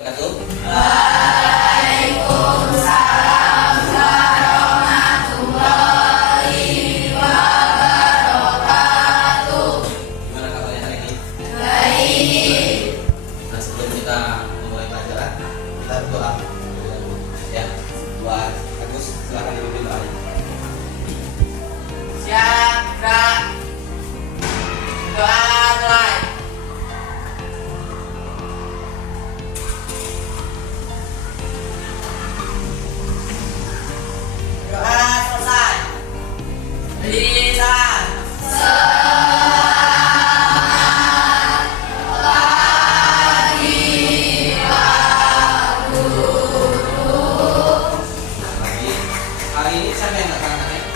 Waalaikumsalam warahmatullahi wabarakatuh. Gimana kabarnya hari ini? Baik. Nah, sebelum kita memulai pelajaran, kita berdoa. Ya, buat Agus, silakan dipimpin doanya. Siap, gerak. Doa mulai. Doa selesai. Lisan. Lagi, hari ini siapa yang datang katanya?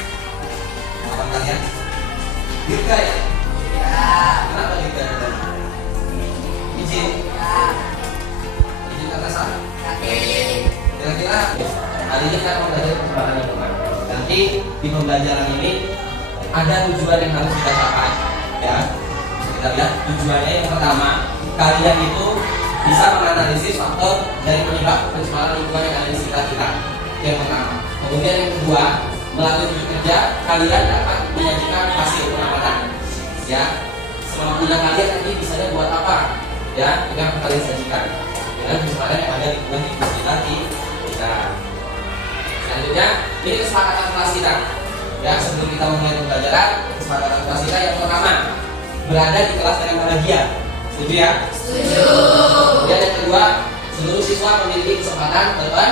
Kapan kalian? Dirga ya? Ya. Kenapa Dirga datang? Izin? Ya. Izin atas apa? Kaki. Kira-kira hari ini kita mau belajar kesempatan yang tepat. Nanti di pembelajaran ini ada tujuan yang harus kita capai. Ya, kita lihat tujuannya. Yang pertama, kalian itu bisa menganalisis faktor dari penyebab pencemaran lingkungan yang ada di sekitar kita. Itu yang pertama. Kemudian yang kedua, melalui tujuan kerja kalian dapat menyajikan hasil pengamatan. Ya, semampunya kalian nanti bisanya buat apa? Ya, itu yang akan kalian sajikan dengan pencemaran yang ada di lingkungan di sekitar kita. Selanjutnya, ini kesepakatan kelas kita. Ya, sebelum kita memulai pembelajaran, kesepakatan kelas kita yang pertama, berada di kelas dengan bahagia. Setuju ya? Setuju. Kemudian yang kedua, seluruh siswa memiliki kesempatan Dapat.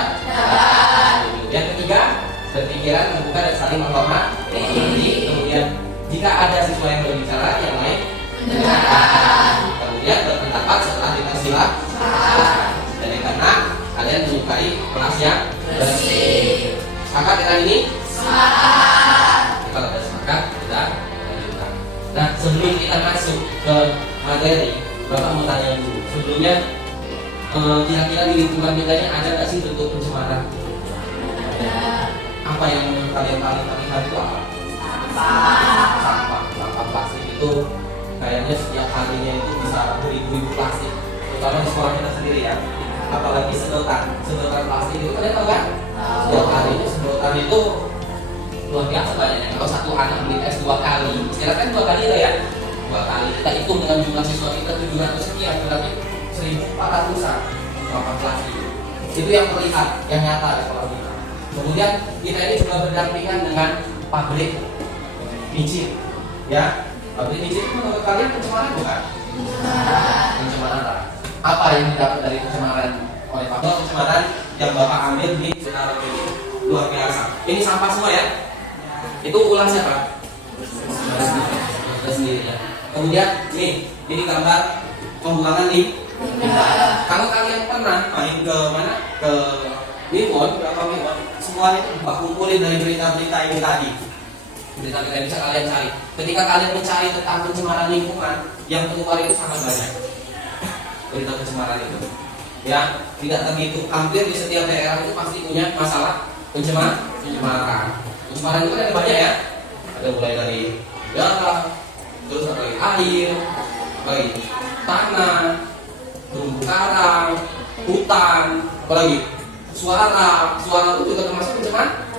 Yang ketiga, berpikiran membuka dan saling menghormati. Kemudian, jika ada siswa yang berbicara, yang lain Dengarkan. kemudian berpendapat setelah dipersilakan. Dan yang keenam, kalian menyukai kelas yang bersih. Sepakat dengan ini? Semangat. Kalau sudah sepakat, kita lanjutkan. Nah, sebelum kita masuk ke materi, Bapak mau tanya dulu. Sebelumnya, kira-kira di lingkungan kita ini ada nggak sih bentuk pencemaran? Apa yang menurut kalian paling terlihat itu apa? Sampah plastik itu kayaknya setiap harinya itu bisa beribu-ribu plastik. Terutama di sekolah kita sendiri ya. Apalagi sedotan plastik itu kalian tahu kan? Setiap harinya sedotan itu luar biasa banyaknya. Kalau satu anak beli es 2 kali, sekarang kan 2 kali ya, 2 kali. Kita hitung dengan jumlah siswa kita 700 sekian, berarti 1.400-an sampah plastik. Itu yang terlihat, yang nyata di sekolah kita. Kemudian kita ini juga berdampingan dengan pabrik micin, ya. Pabrik micin itu menurut kalian pencemaran bukan? Pencemaran. Apa yang didapat dari pencemaran oleh faktor pencemaran yang Bapak ambil di sekitar ini luar biasa. Ini sampah semua ya. Itu ulah siapa? Kita sendiri ya. Kemudian nih, ini gambar pembuangan nih. Kalau kalian pernah main ke mana? Ke Wiwon, semuanya itu kumpulin dari berita-berita ini tadi. Berita-berita yang bisa kalian cari. Ketika kalian mencari tentang pencemaran lingkungan, yang keluar itu sangat banyak. Berita pencemaran itu, ya, tidak terhitung. Hampir di setiap daerah itu pasti punya masalah pencemaran. Pencemaran itu kan ada banyak ya. Ada mulai dari udara, terus ada lagi air, lagi tanah, terumbu karang, hutan, apalagi suara itu juga termasuk pencemaran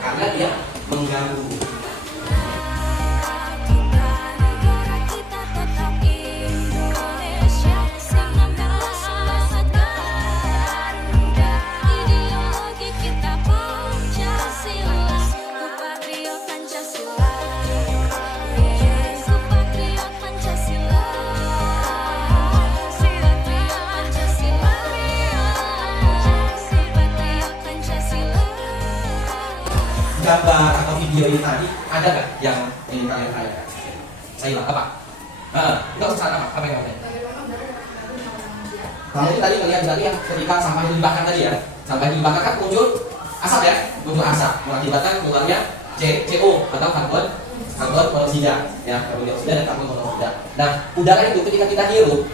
karena dia mengganggu. Gambar atau video ini tadi ada nggak yang ingin kalian tanyakan? Saya apa? Nggak usah apa yang kalian? Kamu tadi melihat berarti yang ketika sampah itu dibakar tadi ya, sampah itu dibakar kan muncul asap ya, muncul asap mengakibatkan keluarnya CO atau karbon monoksida ya, karbon dioksida dan karbon monoksida. Nah, udara itu ketika kita hirup,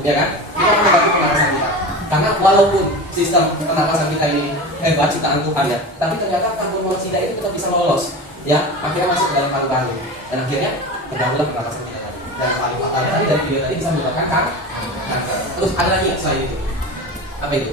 ya kan, kita mengganggu pernapasan kita. Karena walaupun sistem pernapasan kita ini hebat ciptaan Tuhan ya, tapi ternyata karbon monoksida itu tetap bisa lolos ya, akhirnya masuk ke dalam paru-paru dan akhirnya terganggulah pernapasan kita tadi. Dan paling fatal tadi dari video tadi bisa menyebabkan kanker. Terus ada lagi yang selain itu? Apa itu?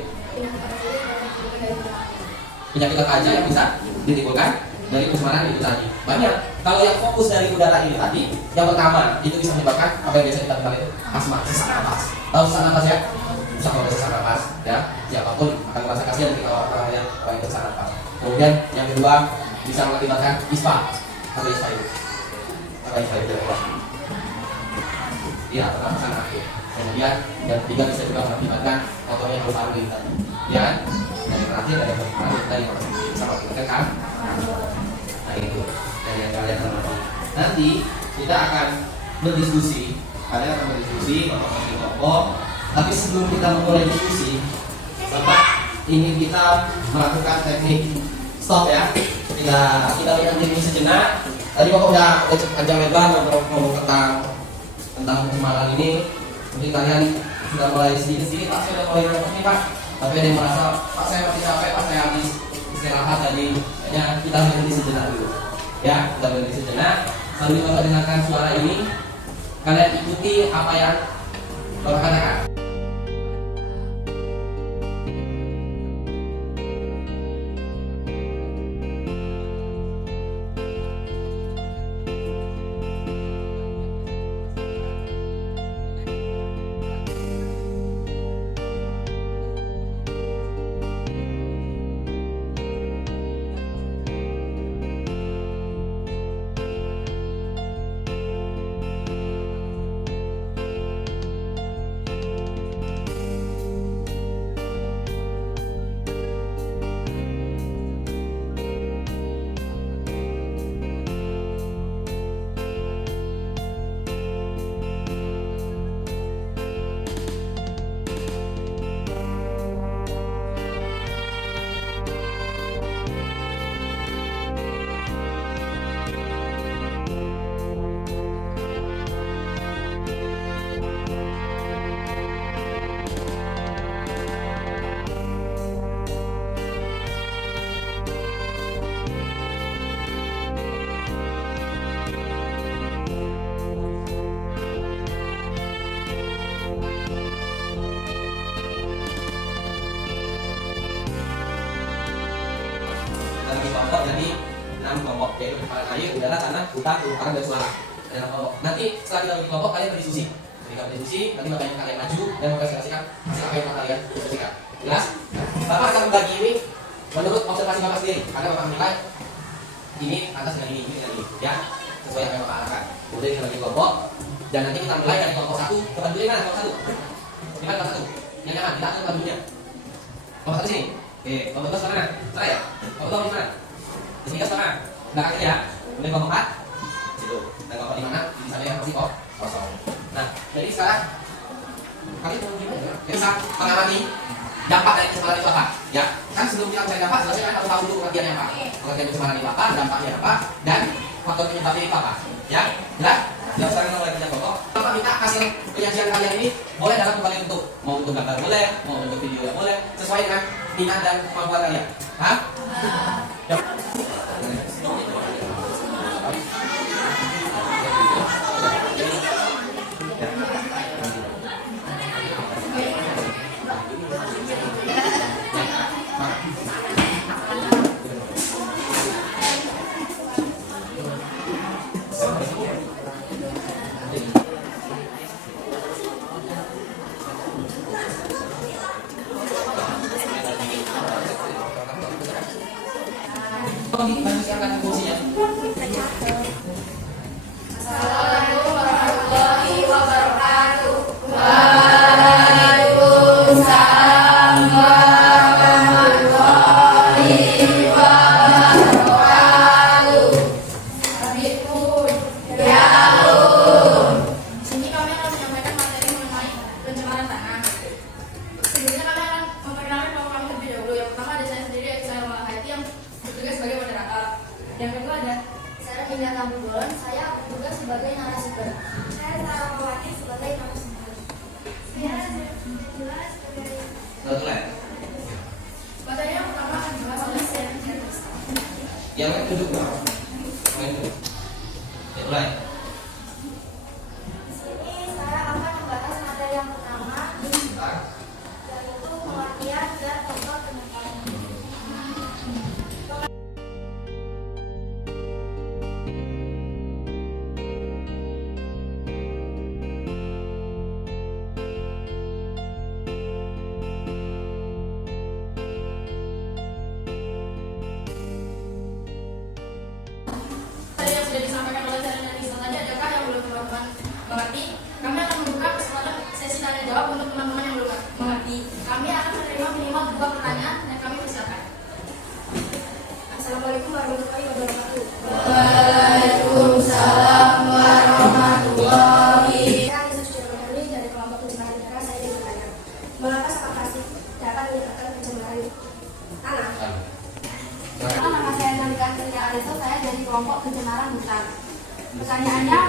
Penyakit apa aja yang bisa ditimbulkan dari pencemaran itu tadi? Banyak. Kalau yang fokus dari udara ini tadi, yang pertama itu bisa menyebabkan apa yang biasa kita kenal itu asma, sesak napas. Tahu sesak napas ya? Bisa kalau sesak napas, ya siapapun akan merasa kasihan ketika orang yang sesak napas. Kemudian yang kedua bisa mengakibatkan ispa. Apa ispa itu? Apa ispa itu? Iya, pernapasan akhir. Kemudian yang ketiga bisa juga mengakibatkan kotornya paru-paru ini tadi. Ya, dan yang terakhir ada paru-paru tadi bisa mengakibatkan kan? Nah itu dari yang kalian teman-teman. Nanti kita akan berdiskusi. Kalian akan berdiskusi di kelompok. Tapi sebelum kita memulai diskusi, Bapak ingin kita melakukan teknik stop ya. Kita lihat diri sejenak. Tadi Bapak udah panjang lebar ngomong tentang pencemaran ini. Mungkin kalian sudah mulai sedikit-sedikit, Pak saya sudah mulai nangkep nih Pak. Tapi ada yang merasa, Pak saya masih capek, Pak saya habis istirahat tadi. Kayaknya kita berhenti sejenak dulu. Ya, kita berhenti sejenak. Sambil Bapak dengarkan suara ini, kalian ikuti apa yang Bapak katakan. Kelompok jadi 6 kelompok, yaitu pencemaran air, udara, tanah, hutan, permukaan, dan suara. Ada 6 kelompok. Nanti setelah kita bagi kelompok, kalian berdiskusi. Ketika berdiskusi, nanti Bapak yang kalian maju dan mempresentasikan hasil apa yang kalian diskusikan. Jelas? Bapak akan membagi ini menurut observasi Bapak sendiri. Karena Bapak menilai ini atas dengan ini dengan ini, ya sesuai yang Bapak arahkan. Kemudian kita bagi kelompok dan nanti kita mulai dari kelompok 1. Tempat duduknya mana? Kelompok 1. Di mana kelompok 1? Yang nyaman, kita atur tempat duduknya. Kelompok 1 sini. Oke, kelompok 2 sebelah mana? Sebelah ya? Kelompok 2 di mana? Di sini sebelah belakang ya. Kemudian kelompok 4 situ. Dan kelompok 5 di sana yang masih kosong. Nah, jadi sekarang kalian mau gimana ya? Kita bisa mengamati dampak dari pencemaran itu apa? Ya, kan sebelum kita mencari dampak, sebenarnya kan harus tahu dulu pengertiannya apa. Pengertian pencemaran itu apa, dampaknya apa, dan faktor penyebabnya itu apa. Ya, jelas? Yang sekarang kita mulai kelompok. Bapak minta hasil penyajian kalian ini boleh dalam berbagai bentuk. Mau untuk gambar boleh, mau untuk video ya boleh, sesuai dengan minat dan kemampuan kalian. Hah? Ya. Assalamualaikum warahmatullahi wabarakatuh. Waalaikumsalam warahmatullahi wabarakatuh. Assalamualaikum. Ya Allah. Sini kami akan menyampaikan materi mengenai pencemaran tanah. Sebelumnya kami akan memperkenalkan bahwa kami terlebih dahulu. Yang pertama ada saya sendiri, yaitu saya Muhammad yang bertugas sebagai moderator. Yang kedua ada Saya Indah Kambugon, saya bertugas sebagai narasumber. Saya Sarah Mawati sebagai narasumber. Saya Jula sebagai materi yang pertama akan dibahas oleh saya. Yang lain duduk bang. Yang duduk. Ya mulai. di sini saya akan membahas materi yang pertama. Bentar. kelompok pencemaran hutan. Pertanyaannya,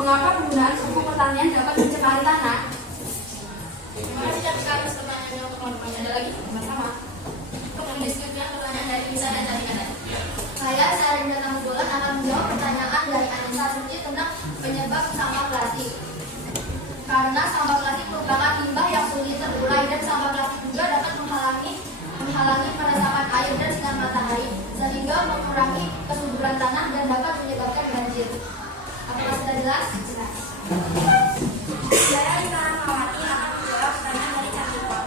mengapa penggunaan pupuk pertanian dapat mencemari tanah? Terima kasih atas pertanyaannya untuk teman-teman. Ada lagi sama-sama. Untuk mendiskusikan pertanyaan dari Nisa dan Tadi. Saya Sarinda Tambulan akan menjawab pertanyaan dari Anissa Suci tentang penyebab sampah plastik. Karena sampah plastik merupakan limbah yang sulit terurai dan sampah plastik juga dapat menghalangi peresapan air dan sinar matahari sehingga mengurangi kesuburan tanah dan dapat menyebabkan banjir. Apakah sudah jelas? Jelas. Saya Rika Rahmawati akan menjawab pertanyaan dari Cantika.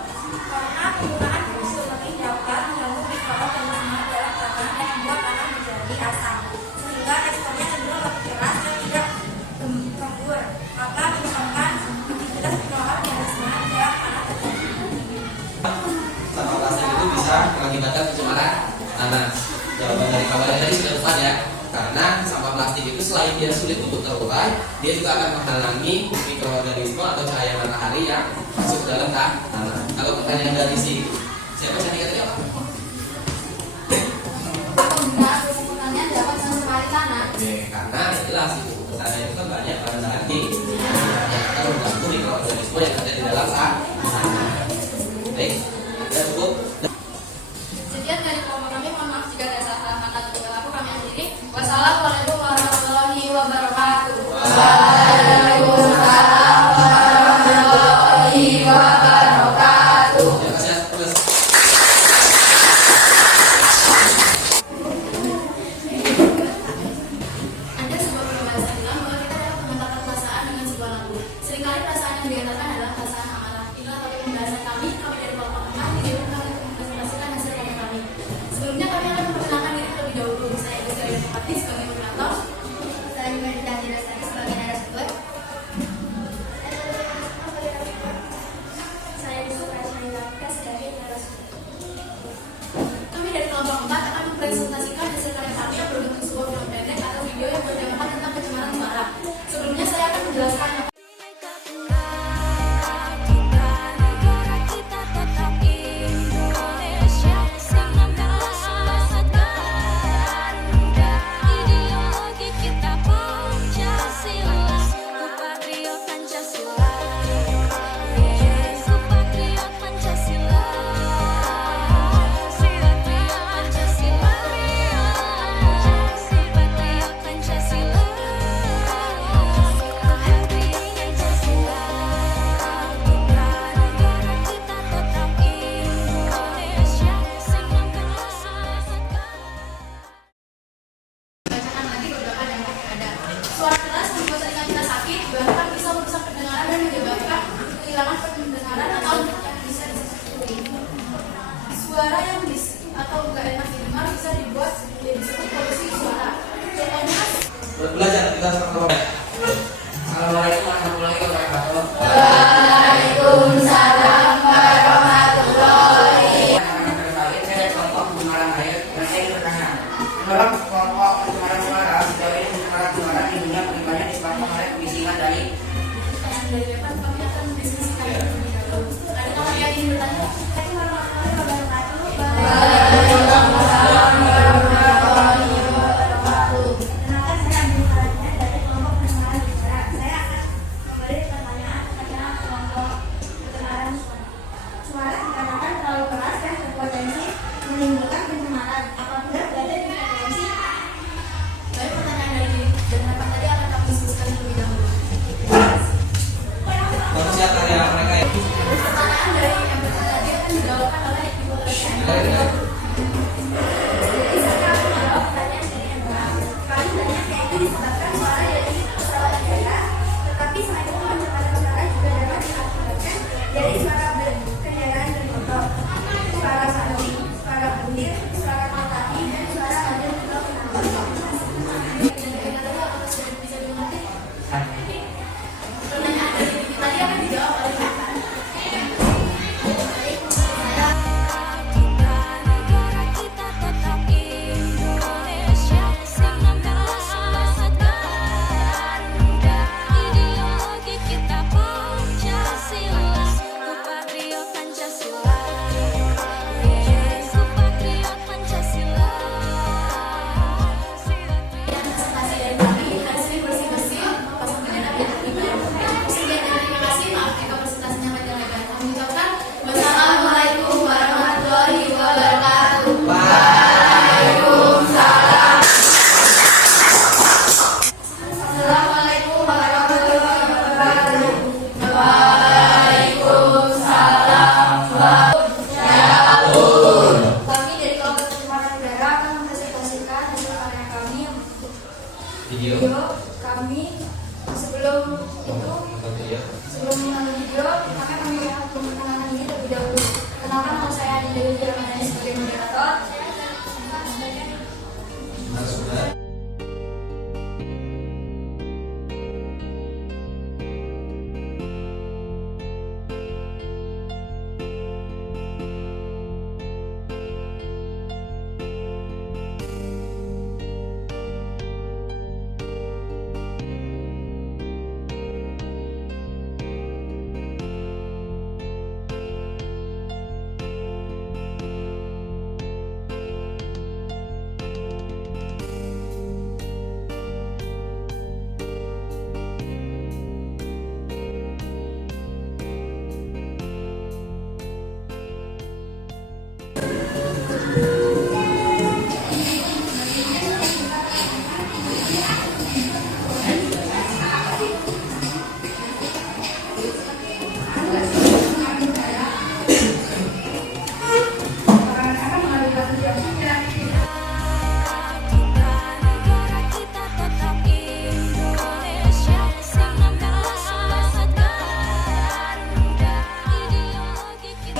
Karena penggunaan pupuk berlebih dapat mengganggu mikroorganisme dalam tanah dan membuat tanah menjadi asam, sehingga teksturnya cenderung lebih keras dan tidak gembur, maka menyebabkan aktivitas mikroorganisme dalam tanah terjadi. Sampah plastik itu bisa mengakibatkan pencemaran tanah. Jawaban dari kabarnya tadi sudah tepat ya. Karena sampah plastik itu selain dia sulit untuk terurai, dia juga akan menghalangi mikroorganisme atau cahaya matahari yang masuk ke dalam tanah. Kalau pertanyaan dari siapa tadi katanya apa? Penggunaan pupuk pertanian dapat mencemari tanah. Karena jelas itu pertanian itu kan banyak bahan zat yang akan mengganggu mikroorganisme yang ada di dalam tanah. Baik, sudah cukup. Sekian dari kelompok kami. Mohon maaf jika ada salah kata atau perilaku kami akhiri. Wassalamualaikum warahmatullahi wabarakatuh. Waalaikumsalam warahmatullahi wabarakatuh. Ada sebuah peribahasa bilang bahwa kita dapat mengantarkan perasaan dengan sebuah lagu. Seringkali perasaan yang diantarkan adalah perasaan amarah. Inilah topik pembahasan kami dari kelompok teman di sini kami mempresentasikan hasil karya kami. Sebelumnya kami akan memperkenalkan diri terlebih dahulu. Saya Gus Ria Fatih sebagai moderator. Saya juga Dita Lestari sebagai narasumber. Saya Yusuf Rasmanilaka sebagai narasumber. Kami dari kelompok 4 akan mempresentasikan hasil karya kami yang berbentuk sebuah film pendek atau video yang bertemakan tentang pencemaran udara. Sebelumnya saya akan menjelaskan bacakan lagi beberapa yang ada. Suara keras membuat telinga kita sakit, bahkan bisa merusak pendengaran dan menyebabkan kehilangan pendengaran atau yang bisa disebut. Suara yang atau enggak enak didengar bisa dibuat jadi disebut polusi suara. Contohnya Belajar kita sama-sama. Assalamualaikum warahmatullahi wabarakatuh. Waalaikumsalam warahmatullahi. Saya dari kelompok pencemaran air dan saya ingin bertanya, menurut kelompok pencemaran udara sejauh ini pencemaran udara di dunia penyebabnya disebabkan oleh kebisingan dari Pertanyaan dari depan kami akan mendiskusikan terlebih dahulu. Ada teman yang ingin bertanya? Waalaikumsalam warahmatullahi wabarakatuh. Kenalkan saya Abdul Karimnya dari kelompok pencemaran udara. Saya akan memberi pertanyaan tentang kelompok pencemaran suara. Suara dikarenakan terlalu keras dan berpotensi menimbulkan pencemaran. Apabila berada di frekuensi Baik, pertanyaan dari depan tadi akan kami diskusikan terlebih dahulu. Manusia karya mereka yang Pertanyaan dari yang pertama tadi akan dijawabkan oleh Ibu Teresa. Jadi saya akan menjawab pertanyaan dari yang pertama. Kami banyak yaitu disebabkan suara dari pesawat udara, tetapi selain itu pencemaran udara juga dapat diakibatkan dari suara kendaraan bermotor, suara sapi, suara petir, suara matahari, dan suara azan juga penambahan. Dan dari tadi apakah sudah bisa dimengerti? Pertanyaan dari Ibu tadi akan dijawab oleh Pak. Negara kita tetap Indonesia, 1945. akan mengambil tanggung jawabnya.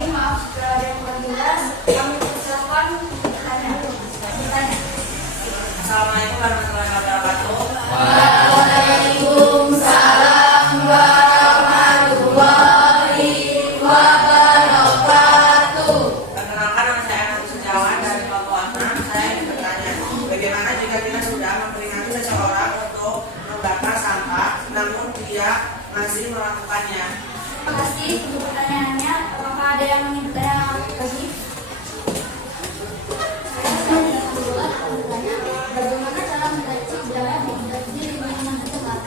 Maaf jika ada yang kurang jelas. Kami persilakan bertanya. Assalamualaikum warahmatullahi wabarakatuh. Waalaikumsalam warahmatullahi wabarakatuh. Perkenalkan, nama saya Agus Setiawan dari kelompok 6. Saya ingin bertanya, bagaimana jika kita sudah memperingati seseorang untuk membakar sampah, namun dia masih melakukannya? Terima kasih untuk pertanyaannya. Apakah ada yang ingin bertanya lagi? Bagaimana cara mendeteksi budaya mendeteksi lingkungan tercemar?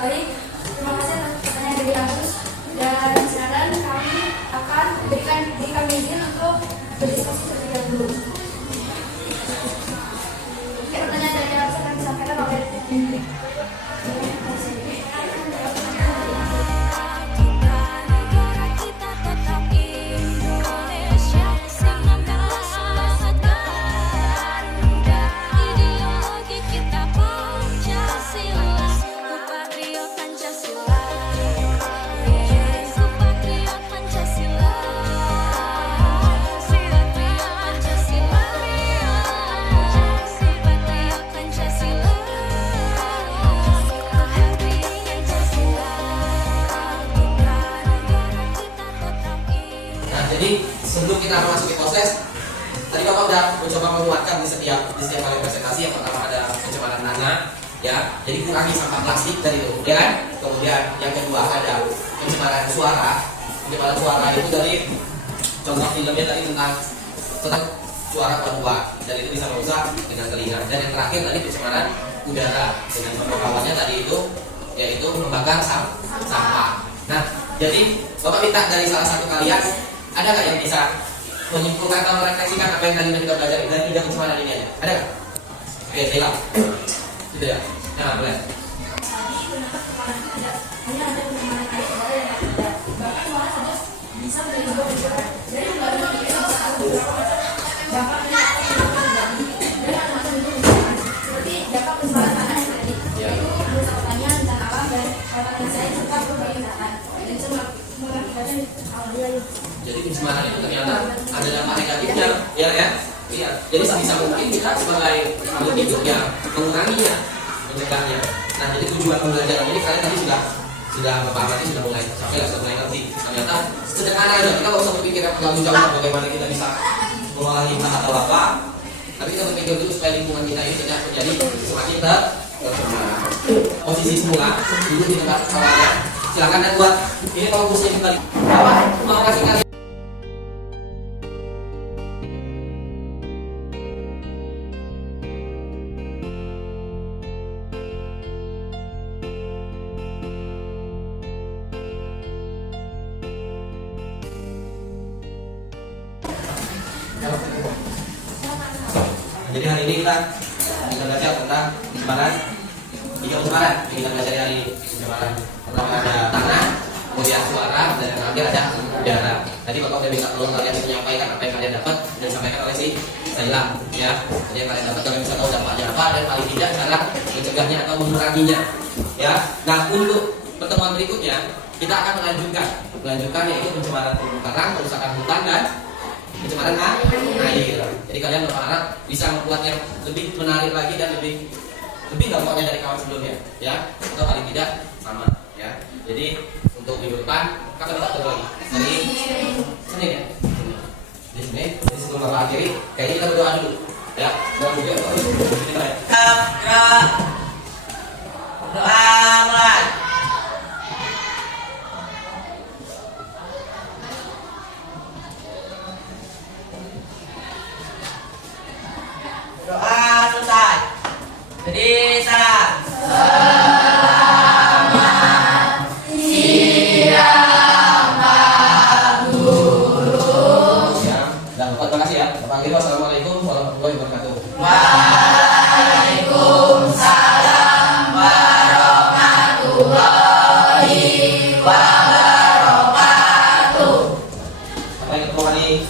Baik, terima kasih atas pertanyaan dari Agus. Dan sekarang kami akan berikan izin untuk berdiskusi terlebih dahulu. Pertanyaan dari Agus akan disampaikan oleh Nah, jadi sebelum kita memasuki proses, tadi Bapak udah mencoba menguatkan di setiap kali presentasi. Yang pertama ada pencemaran tanah, ya. Jadi kurangi sampah plastik dari itu, ya kan? Kemudian yang kedua ada pencemaran suara. Pencemaran suara itu dari contoh filmnya tadi tentang suara kedua, dan itu bisa merusak dengan telinga. Dan yang terakhir tadi pencemaran udara dengan pembakarannya tadi itu yaitu membakar sampah. Nah, jadi Bapak minta dari salah satu kalian, ada nggak yang bisa menyimpulkan atau merefleksikan apa yang tadi kita belajar dari 3 pencemaran ini aja? Ada nggak? Oke, silakan. Gitu ya. Nah, boleh. tadi ternyata kemarin itu tidak hanya ada pencemaran air udara yang tidak, bahkan suara saja bisa menjadi sebuah pencemaran. Jadi baru ini kita bisa tahu beberapa macam dampak dari apa yang terjadi dan macam itu pencemaran. Seperti dampak pencemaran tanah yang tadi, yaitu merusak pertanian dan alam dan pertanian saya serta berbagai misalkan dan bisa mengakibatkan awal wilayah. Jadi pencemaran itu ternyata ada dampak negatifnya, ya ya. Iya. Jadi sebisa mungkin kita sebagai makhluk hidup ya menguranginya, mencegahnya. Nah, jadi tujuan pembelajaran ini kalian tadi sudah Bapak Amati sudah mulai sampai sudah mulai ngerti. Ternyata sederhana aja, kita nggak usah berpikir terlalu jauh bagaimana kita bisa mengolah limbah atau apa. Tapi kita berpikir dulu supaya lingkungan kita ini tidak menjadi semakin tercemar. Posisi semula duduk di tempat awalnya. Silakan dan buat ini kalau kursinya kembali. Bapak mau kasih kalian. Jadi hari ini kita belajar tentang pencemaran. 3 pencemaran yang kita belajar hari ini. Pencemaran pertama ada tanah, kemudian suara, dan yang terakhir ada udara. Tadi Bapak udah minta tolong kalian menyampaikan apa yang kalian dapat dan disampaikan oleh si Sailam, ya. Jadi yang kalian dapat kalian bisa tahu dampaknya apa dan paling tidak cara mencegahnya atau menguranginya, ya. Nah, untuk pertemuan berikutnya kita akan melanjutkan yaitu pencemaran terumbu karang, kerusakan hutan dan pencemaran air. Jadi kalian berharap bisa membuat yang lebih menarik lagi dan lebih dampaknya dari kawan sebelumnya, ya, atau paling tidak sama, ya. Jadi untuk minggu depan kapan kita ketemu lagi? Hari Senin ya. Di sini. Jadi sebelum Bapak akhiri, kayaknya kita berdoa dulu, ya. Doa dulu ya. Doa mulai. Doa selesai. Jadi salam. Ya. Dan terima kasih ya. Bapak akhiri, wassalamualaikum warahmatullahi wabarakatuh. Waalaikumsalam. Nih.